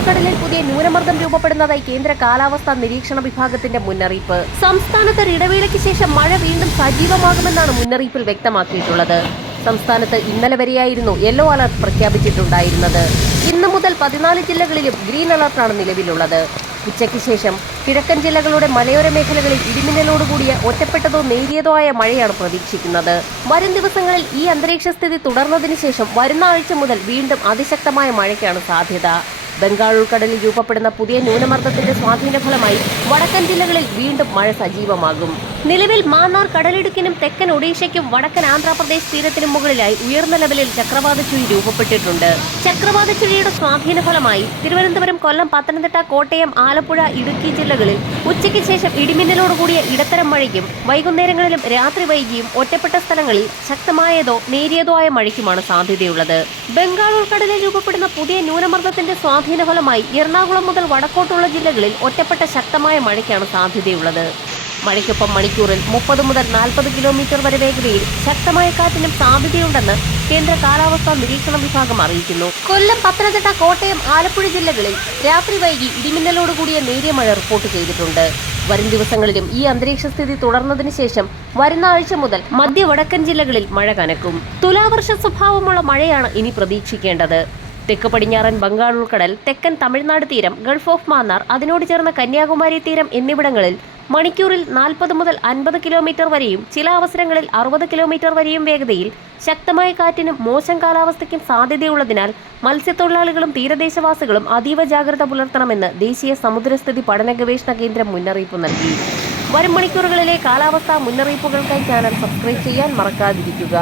ഉൾക്കടലിൽ പുതിയ ന്യൂനമർദ്ദം രൂപപ്പെടുന്നതായി കേന്ദ്ര കാലാവസ്ഥാ നിരീക്ഷണ വിഭാഗത്തിന്റെ മുന്നറിയിപ്പ്. സംസ്ഥാനത്ത് ഇടവേളയ്ക്ക് ശേഷം മഴ വീണ്ടും സജീവമാകുമെന്നാണ് മുന്നറിയിപ്പിൽ വ്യക്തമാക്കിയിട്ടുള്ളത്. സംസ്ഥാനത്ത് ഇന്നലെ വരെയായിരുന്നു യെല്ലോ അലർട്ട് പ്രഖ്യാപിച്ചിട്ടുണ്ടായിരുന്നത്. ഇന്ന് മുതൽ പതിനാല് ജില്ലകളിലും ഗ്രീൻ അലർട്ടാണ് നിലവിലുള്ളത്. ഉച്ചയ്ക്ക് ശേഷം കിഴക്കൻ ജില്ലകളുടെ മലയോര മേഖലകളിൽ ഇടിമിന്നലോടുകൂടിയ ഒറ്റപ്പെട്ടതോ നേരിയതോ ആയ മഴയാണ് പ്രതീക്ഷിക്കുന്നത്. വരും ദിവസങ്ങളിൽ ഈ അന്തരീക്ഷ സ്ഥിതി തുടർന്നതിന് ശേഷം വരുന്ന ആഴ്ച മുതൽ വീണ്ടും അതിശക്തമായ മഴയ്ക്കാണ് സാധ്യത. ബംഗാൾ ഉൾക്കടലിൽ രൂപപ്പെടുന്ന പുതിയ ന്യൂനമർദ്ദത്തിന്റെ സ്വാധീന ഫലമായി വടക്കൻ ജില്ലകളിൽ വീണ്ടും മഴ സജീവമാകും. നിലവിൽ മാന്നാർ കടലിടുക്കിനും തെക്കൻ ഒഡീഷയ്ക്കും വടക്കൻ ആന്ധ്രാപ്രദേശ് തീരത്തിനും മുകളിലായി ഉയർന്ന ലെവലിൽ ചക്രവാത ചുഴി രൂപപ്പെട്ടിട്ടുണ്ട്. ചക്രവാത ചുഴിയുടെ സ്വാധീന ഫലമായി തിരുവനന്തപുരം കൊല്ലം പത്തനംതിട്ട കോട്ടയം ആലപ്പുഴ ഇടുക്കി ജില്ലകളിൽ ഉച്ചയ്ക്ക് ശേഷം ഇടിമിന്നലോടുകൂടിയ ഇടത്തരം മഴയ്ക്കും വൈകുന്നേരങ്ങളിലും രാത്രി വൈകിയും ഒറ്റപ്പെട്ട സ്ഥലങ്ങളിൽ ശക്തമായതോ നേരിയതോ ആയ മഴയ്ക്കുമാണ് സാധ്യതയുള്ളത്. ബംഗാൾ ഉൾക്കടലിൽ രൂപപ്പെടുന്ന പുതിയ ന്യൂനമർദ്ദത്തിന്റെ സ്വാധീന ഫലമായി എറണാകുളം മുതൽ വടക്കോട്ടുള്ള ജില്ലകളിൽ ഒറ്റപ്പെട്ട ശക്തമായ മഴയ്ക്കാണ് സാധ്യതയുള്ളത്. മഴയ്ക്കൊപ്പം മണിക്കൂറിൽ മുപ്പത് മുതൽ നാൽപ്പത് കിലോമീറ്റർ വരെ വേഗതയിൽ ശക്തമായ കാറ്റിനും സാധ്യതയുണ്ടെന്ന് കേന്ദ്ര കാലാവസ്ഥാ നിരീക്ഷണ വിഭാഗം അറിയിക്കുന്നു. കൊല്ലം പത്തനംതിട്ട കോട്ടയം ആലപ്പുഴ ജില്ലകളിൽ രാത്രി വൈകി ഇടിമിന്നലോടുകൂടിയ നേരിയ മഴ റിപ്പോർട്ട് ചെയ്തിട്ടുണ്ട്. വരും ദിവസങ്ങളിലും ഈ അന്തരീക്ഷ സ്ഥിതി തുടർന്നതിന് ശേഷം വരുന്ന ആഴ്ച മുതൽ മധ്യ വടക്കൻ ജില്ലകളിൽ മഴ കനക്കും. തുലാവർഷ സ്വഭാവമുള്ള മഴയാണ് ഇനി പ്രതീക്ഷിക്കേണ്ടത്. തെക്ക് പടിഞ്ഞാറൻ ബംഗാൾ ഉൾക്കടൽ തെക്കൻ തമിഴ്നാട് തീരം ഗൾഫ് ഓഫ് മാന്നാർ അതിനോട് ചേർന്ന കന്യാകുമാരി തീരം എന്നിവിടങ്ങളിൽ മണിക്കൂറിൽ നാൽപ്പത് മുതൽ അൻപത് കിലോമീറ്റർ വരെയും ചില അവസരങ്ങളിൽ അറുപത് കിലോമീറ്റർ വരെയും വേഗതയിൽ ശക്തമായ കാറ്റിനും മോശം കാലാവസ്ഥയ്ക്കും സാധ്യതയുള്ളതിനാൽ മത്സ്യത്തൊഴിലാളികളും തീരദേശവാസികളും അതീവ ജാഗ്രത പുലർത്തണമെന്ന് ദേശീയ സമുദ്രസ്ഥിതി പഠന ഗവേഷണ കേന്ദ്രം മുന്നറിയിപ്പ് നൽകി. വരും മണിക്കൂറുകളിലെ കാലാവസ്ഥാ മുന്നറിയിപ്പുകൾക്കായി ചാനൽ സബ്സ്ക്രൈബ് ചെയ്യാൻ മറക്കാതിരിക്കുക.